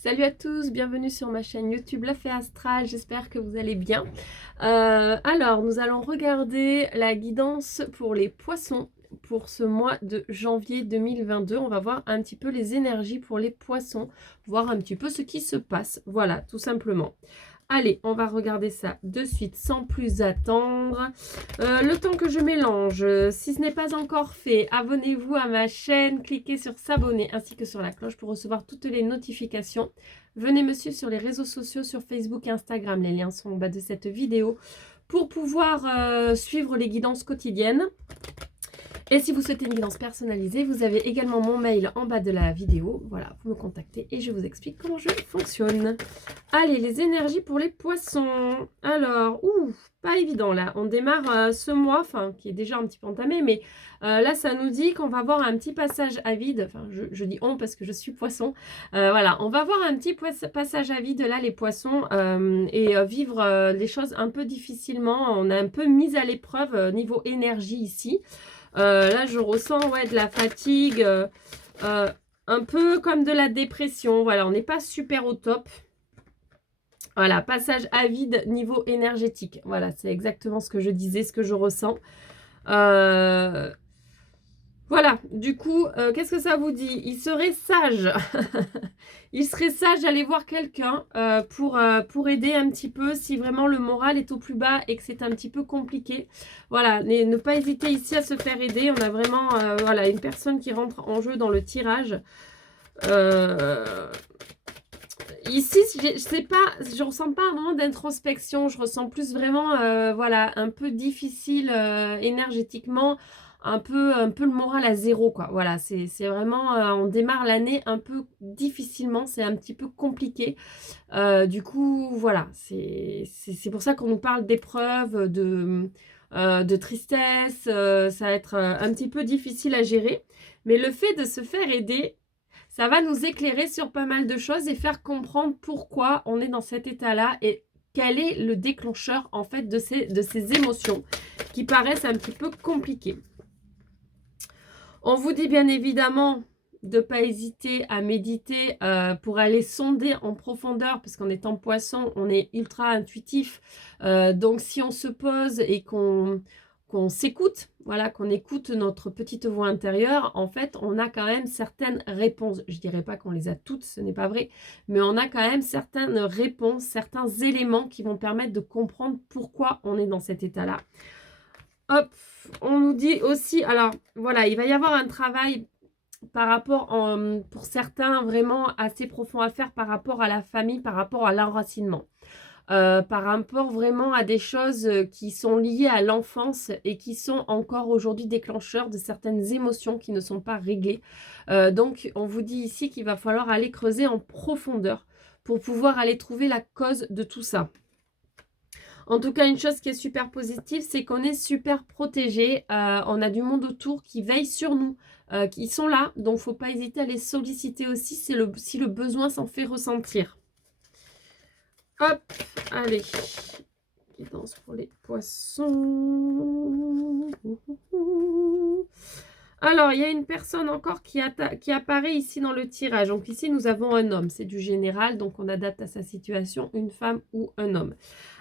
Salut à tous, bienvenue sur ma chaîne YouTube La Fée Astrale, j'espère que vous allez bien. Alors, nous allons regarder la guidance pour les poissons pour ce mois de janvier 2022. On va voir un petit peu les énergies pour les poissons, voir un petit peu ce qui se passe. Voilà, tout simplement. Allez, on va regarder ça de suite sans plus attendre. Le temps que je mélange, si ce n'est pas encore fait, abonnez-vous à ma chaîne, cliquez sur s'abonner ainsi que sur la cloche pour recevoir toutes les notifications. Venez me suivre sur les réseaux sociaux, sur Facebook et Instagram, les liens sont en bas de cette vidéo pour pouvoir suivre les guidances quotidiennes. Et si vous souhaitez une guidance personnalisée, vous avez également mon mail en bas de la vidéo. Voilà, vous me contactez et je vous explique comment je fonctionne. Allez, les énergies pour les poissons. Alors, pas évident là. On démarre ce mois, enfin, qui est déjà un petit peu entamé, mais là, ça nous dit qu'on va avoir un petit passage à vide. Enfin, je dis on parce que je suis poisson. Voilà, on va avoir un petit passage à vide là, les poissons, et vivre les choses un peu difficilement. On a un peu mis à l'épreuve niveau énergie ici. Là, je ressens de la fatigue, un peu comme de la dépression. Voilà, on n'est pas super au top. Voilà, passage à vide niveau énergétique. Voilà, c'est exactement ce que je disais, ce que je ressens. Voilà, du coup, qu'est-ce que ça vous dit? Il serait sage. Il serait sage d'aller voir quelqu'un pour aider un petit peu si vraiment le moral est au plus bas et que c'est un petit peu compliqué. Voilà, ne pas hésiter ici à se faire aider. On a vraiment voilà, une personne qui rentre en jeu dans le tirage. Ici, je ressens pas un moment d'introspection. Je ressens plus vraiment voilà, un peu difficile énergétiquement. Un peu le moral à zéro, quoi. Voilà, c'est vraiment, on démarre l'année un peu difficilement, c'est un petit peu compliqué. Du coup, voilà, c'est pour ça qu'on nous parle d'épreuves, de tristesse, ça va être un petit peu difficile à gérer. Mais le fait de se faire aider, ça va nous éclairer sur pas mal de choses et faire comprendre pourquoi on est dans cet état-là et quel est le déclencheur, en fait, de ces émotions qui paraissent un petit peu compliquées. On vous dit bien évidemment de ne pas hésiter à méditer pour aller sonder en profondeur, parce qu'en étant poisson, on est ultra intuitif. Donc si on se pose et qu'on s'écoute, voilà, qu'on écoute notre petite voix intérieure, en fait, on a quand même certaines réponses. Je ne dirais pas qu'on les a toutes, ce n'est pas vrai, mais on a quand même certaines réponses, certains éléments qui vont permettre de comprendre pourquoi on est dans cet état-là. Hop, on nous dit aussi, alors voilà, il va y avoir un travail par rapport, pour certains, vraiment assez profond à faire par rapport à la famille, par rapport à l'enracinement. Par rapport vraiment à des choses qui sont liées à l'enfance et qui sont encore aujourd'hui déclencheurs de certaines émotions qui ne sont pas réglées. Donc, on vous dit ici qu'il va falloir aller creuser en profondeur pour pouvoir aller trouver la cause de tout ça. En tout cas, une chose qui est super positive, c'est qu'on est super protégé. On a du monde autour qui veille sur nous, qui sont là. Donc, il ne faut pas hésiter à les solliciter aussi si le besoin s'en fait ressentir. Hop, allez. Guidance pour les poissons. Alors, il y a une personne encore qui apparaît ici dans le tirage. Donc ici, nous avons un homme. C'est du général, donc on adapte à sa situation, une femme ou un homme.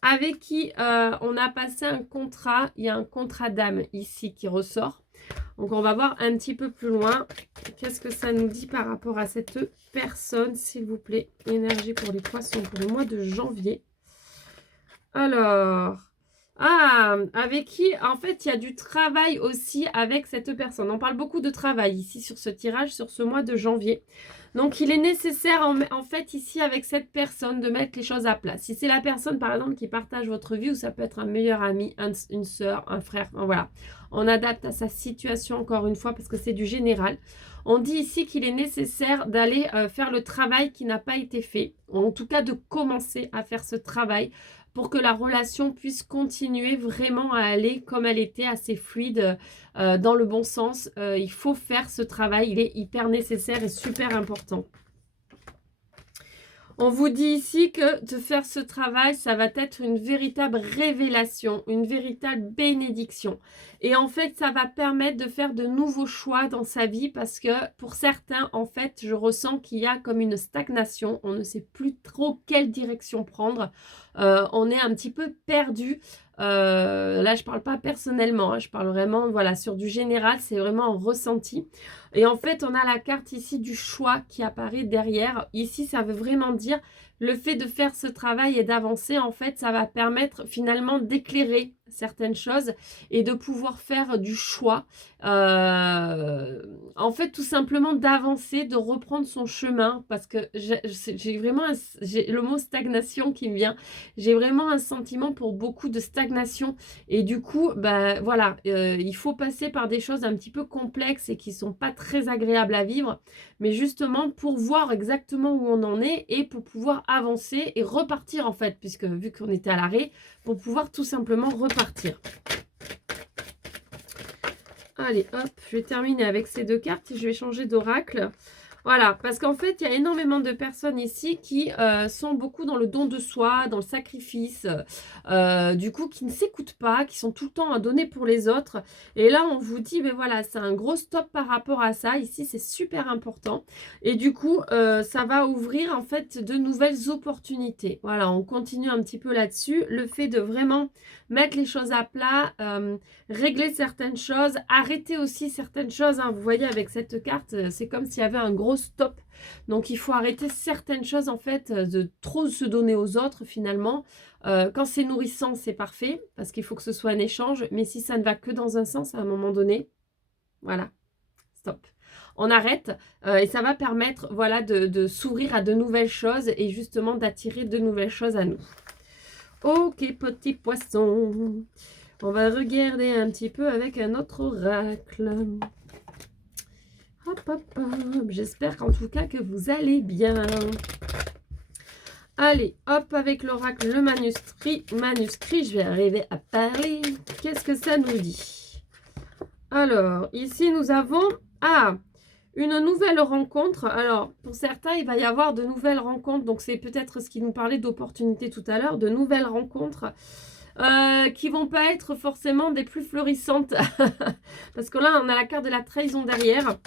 Avec qui on a passé un contrat. Il y a un contrat d'âme ici qui ressort. Donc, on va voir un petit peu plus loin. Qu'est-ce que ça nous dit par rapport à cette personne, s'il vous plaît? Énergie pour les poissons pour le mois de janvier. Alors, avec qui, en fait, il y a du travail aussi avec cette personne. On parle beaucoup de travail ici sur ce tirage, sur ce mois de janvier. Donc, il est nécessaire, en fait, ici, avec cette personne, de mettre les choses à plat. Si c'est la personne, par exemple, qui partage votre vie, ou ça peut être un meilleur ami, une soeur, un frère, voilà. On adapte à sa situation, encore une fois, parce que c'est du général. On dit ici qu'il est nécessaire d'aller faire le travail qui n'a pas été fait, ou en tout cas de commencer à faire ce travail pour que la relation puisse continuer vraiment à aller comme elle était, assez fluide, dans le bon sens. Il faut faire ce travail, il est hyper nécessaire et super important. On vous dit ici que de faire ce travail, ça va être une véritable révélation, une véritable bénédiction. Et en fait, ça va permettre de faire de nouveaux choix dans sa vie parce que pour certains, en fait, je ressens qu'il y a comme une stagnation. On ne sait plus trop quelle direction prendre. On est un petit peu perdu. Là, je parle pas personnellement, hein, je parle vraiment, voilà, sur du général, c'est vraiment un ressenti. Et en fait, on a la carte ici du choix qui apparaît derrière. Ici, ça veut vraiment dire le fait de faire ce travail et d'avancer, en fait, ça va permettre finalement d'éclairer certaines choses et de pouvoir faire du choix. En fait, tout simplement d'avancer, de reprendre son chemin parce que j'ai vraiment le mot stagnation qui me vient. J'ai vraiment un sentiment pour beaucoup de stagnation et du coup, bah, voilà, il faut passer par des choses un petit peu complexes et qui sont pas très agréables à vivre, mais justement pour voir exactement où on en est et pour pouvoir avancer et repartir en fait, puisque vu qu'on était à l'arrêt, pour pouvoir tout simplement repartir. Allez, hop, je vais terminer avec ces deux cartes et je vais changer d'oracle. Voilà, parce qu'en fait, il y a énormément de personnes ici qui sont beaucoup dans le don de soi, dans le sacrifice, du coup, qui ne s'écoutent pas, qui sont tout le temps à donner pour les autres. Et là, on vous dit, ben voilà, c'est un gros stop par rapport à ça. Ici, c'est super important. Et du coup, ça va ouvrir en fait de nouvelles opportunités. Voilà, on continue un petit peu là-dessus. Le fait de vraiment mettre les choses à plat, régler certaines choses, arrêter aussi certaines choses. Hein. Vous voyez, avec cette carte, c'est comme s'il y avait un gros stop. Donc, il faut arrêter certaines choses, en fait, de trop se donner aux autres, finalement. Quand c'est nourrissant, c'est parfait, parce qu'il faut que ce soit un échange. Mais si ça ne va que dans un sens, à un moment donné, voilà, stop. On arrête et ça va permettre, voilà, de s'ouvrir à de nouvelles choses et justement d'attirer de nouvelles choses à nous. Ok, petit poisson. On va regarder un petit peu avec un autre oracle. Hop, hop, hop. J'espère qu'en tout cas que vous allez bien. Allez, hop, avec l'oracle, le manuscrit. Manuscrit, je vais arriver à parler. Qu'est-ce que ça nous dit? Alors, ici, nous avons... Ah, une nouvelle rencontre. Alors, pour certains, il va y avoir de nouvelles rencontres. Donc, c'est peut-être ce qui nous parlait d'opportunités tout à l'heure. De nouvelles rencontres qui vont pas être forcément des plus florissantes. Parce que là, on a la carte de la trahison derrière.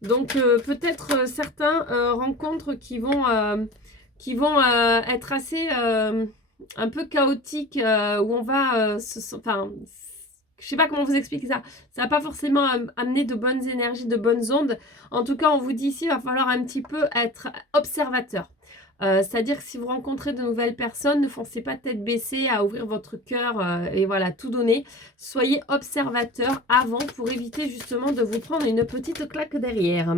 Donc, peut-être certains rencontres qui vont être assez un peu chaotiques, où on va... enfin, je sais pas comment vous expliquer ça. Ça va pas forcément amener de bonnes énergies, de bonnes ondes. En tout cas, on vous dit ici, il va falloir un petit peu être observateur. C'est-à-dire que si vous rencontrez de nouvelles personnes, ne foncez pas tête baissée à ouvrir votre cœur et voilà, tout donner. Soyez observateur avant pour éviter justement de vous prendre une petite claque derrière.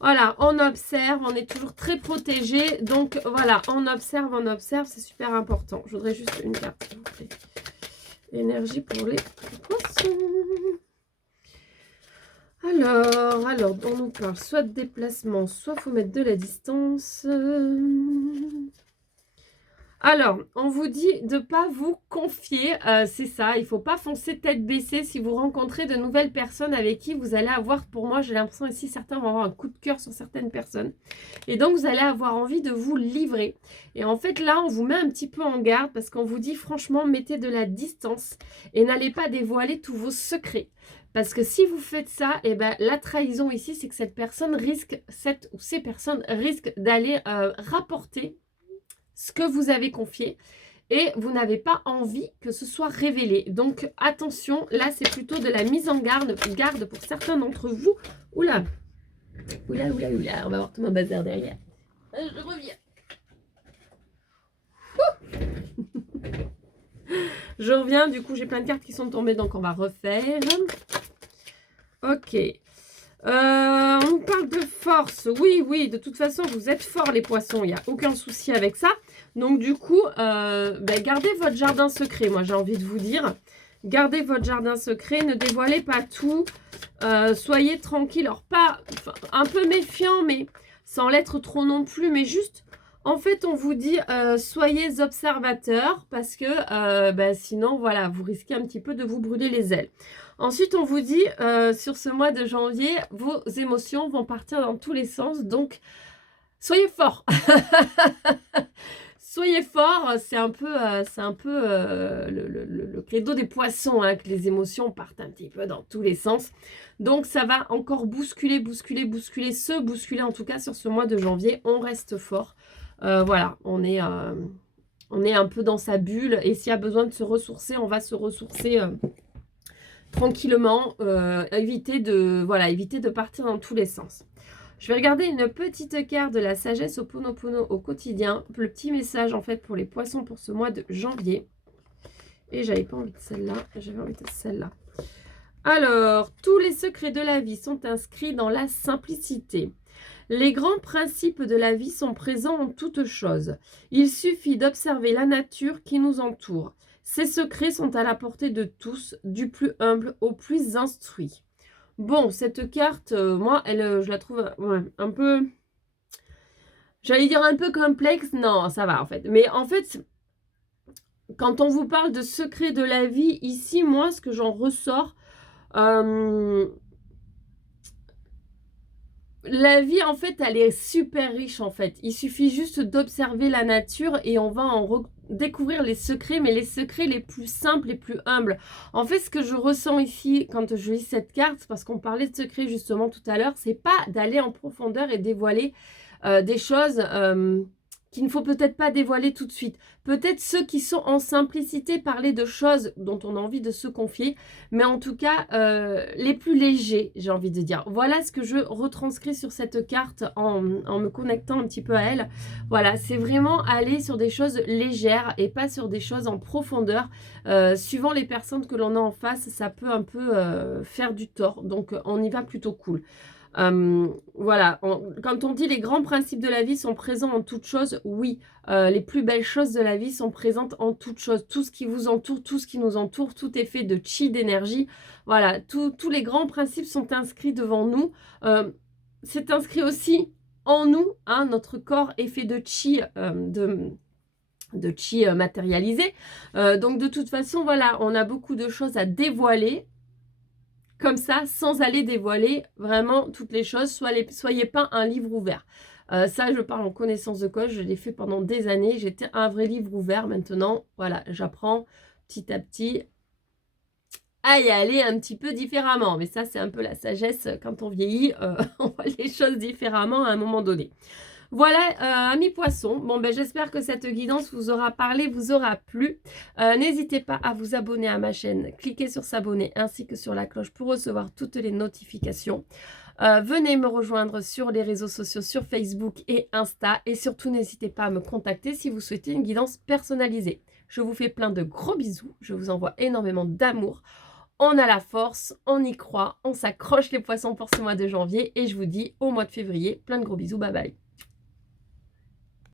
Voilà, on observe, on est toujours très protégé. Donc voilà, on observe, c'est super important. Je voudrais juste une carte, s'il vous plaît. Énergie pour les poissons. Alors, on nous parle soit de déplacement, soit il faut mettre de la distance. Alors, on vous dit de ne pas vous confier, c'est ça, il ne faut pas foncer tête baissée si vous rencontrez de nouvelles personnes avec qui vous allez avoir, pour moi, j'ai l'impression ici, certains vont avoir un coup de cœur sur certaines personnes. Et donc, vous allez avoir envie de vous livrer. Et en fait, là, on vous met un petit peu en garde parce qu'on vous dit, franchement, mettez de la distance et n'allez pas dévoiler tous vos secrets. Parce que si vous faites ça, eh ben, la trahison ici, c'est que cette personne risque, cette ou ces personnes risquent d'aller rapporter ce que vous avez confié et vous n'avez pas envie que ce soit révélé. Donc attention, là c'est plutôt de la mise en garde pour certains d'entre vous. Oula, oula, oula, oula, on va voir tout mon bazar derrière. Je reviens. Je reviens, du coup j'ai plein de cartes qui sont tombées, donc on va refaire. Ok. On nous parle de force. Oui, de toute façon, vous êtes forts les poissons. Il n'y a aucun souci avec ça. Donc, du coup, gardez votre jardin secret. Moi, j'ai envie de vous dire. Gardez votre jardin secret. Ne dévoilez pas tout. Soyez tranquille. Alors, pas un peu méfiant, mais sans l'être trop non plus. Mais juste, en fait, on vous dit, soyez observateurs. Parce que sinon, voilà, vous risquez un petit peu de vous brûler les ailes. Ensuite, on vous dit, sur ce mois de janvier, vos émotions vont partir dans tous les sens. Donc, Soyez forts. Soyez forts, c'est un peu le credo des poissons, hein, que les émotions partent un petit peu dans tous les sens. Donc ça va encore bousculer, bousculer, bousculer, se bousculer en tout cas sur ce mois de janvier. On reste fort. Voilà, on est un peu dans sa bulle et s'il y a besoin de se ressourcer, on va se ressourcer tranquillement. Éviter de partir dans tous les sens. Je vais regarder une petite carte de la sagesse Ho'oponopono au quotidien. Le petit message en fait pour les poissons pour ce mois de janvier. Et j'avais pas envie de celle-là, j'avais envie de celle-là. Alors, tous les secrets de la vie sont inscrits dans la simplicité. Les grands principes de la vie sont présents en toutes choses. Il suffit d'observer la nature qui nous entoure. Ces secrets sont à la portée de tous, du plus humble au plus instruit. Bon, cette carte, moi, je la trouve un peu... J'allais dire un peu complexe. Non, ça va en fait. Mais en fait, quand on vous parle de secrets de la vie, ici, moi, ce que j'en ressors... la vie, en fait, elle est super riche, en fait. Il suffit juste d'observer la nature et on va en découvrir les secrets, mais les secrets les plus simples, les plus humbles. En fait, ce que je ressens ici quand je lis cette carte, parce qu'on parlait de secrets justement tout à l'heure, c'est pas d'aller en profondeur et dévoiler des choses qu'il ne faut peut-être pas dévoiler tout de suite. Peut-être ceux qui sont en simplicité, parler de choses dont on a envie de se confier, mais en tout cas, les plus légers, j'ai envie de dire. Voilà ce que je retranscris sur cette carte en me connectant un petit peu à elle. Voilà, c'est vraiment aller sur des choses légères et pas sur des choses en profondeur. Suivant les personnes que l'on a en face, ça peut un peu faire du tort. Donc, on y va plutôt cool. Voilà, quand on dit les grands principes de la vie sont présents en toutes choses, oui, les plus belles choses de la vie sont présentes en toutes choses. Tout ce qui vous entoure, tout ce qui nous entoure, tout est fait de chi, d'énergie. Voilà, tous les grands principes sont inscrits devant nous. C'est inscrit aussi en nous, hein, notre corps est fait de chi, de chi matérialisé. Donc de toute façon, voilà, on a beaucoup de choses à dévoiler comme ça, sans aller dévoiler vraiment toutes les choses. Soyez pas un livre ouvert. Ça, je parle en connaissance de cause. Je l'ai fait pendant des années. J'étais un vrai livre ouvert. Maintenant, voilà, j'apprends petit à petit à y aller un petit peu différemment. Mais ça, c'est un peu la sagesse. Quand on vieillit, on voit les choses différemment à un moment donné. Voilà, amis poissons, bon ben j'espère que cette guidance vous aura parlé, vous aura plu. N'hésitez pas à vous abonner à ma chaîne, cliquez sur s'abonner ainsi que sur la cloche pour recevoir toutes les notifications. Venez me rejoindre sur les réseaux sociaux, sur Facebook et Insta. Et surtout, n'hésitez pas à me contacter si vous souhaitez une guidance personnalisée. Je vous fais plein de gros bisous, je vous envoie énormément d'amour. On a la force, on y croit, on s'accroche les poissons pour ce mois de janvier. Et je vous dis au mois de février, plein de gros bisous, bye bye.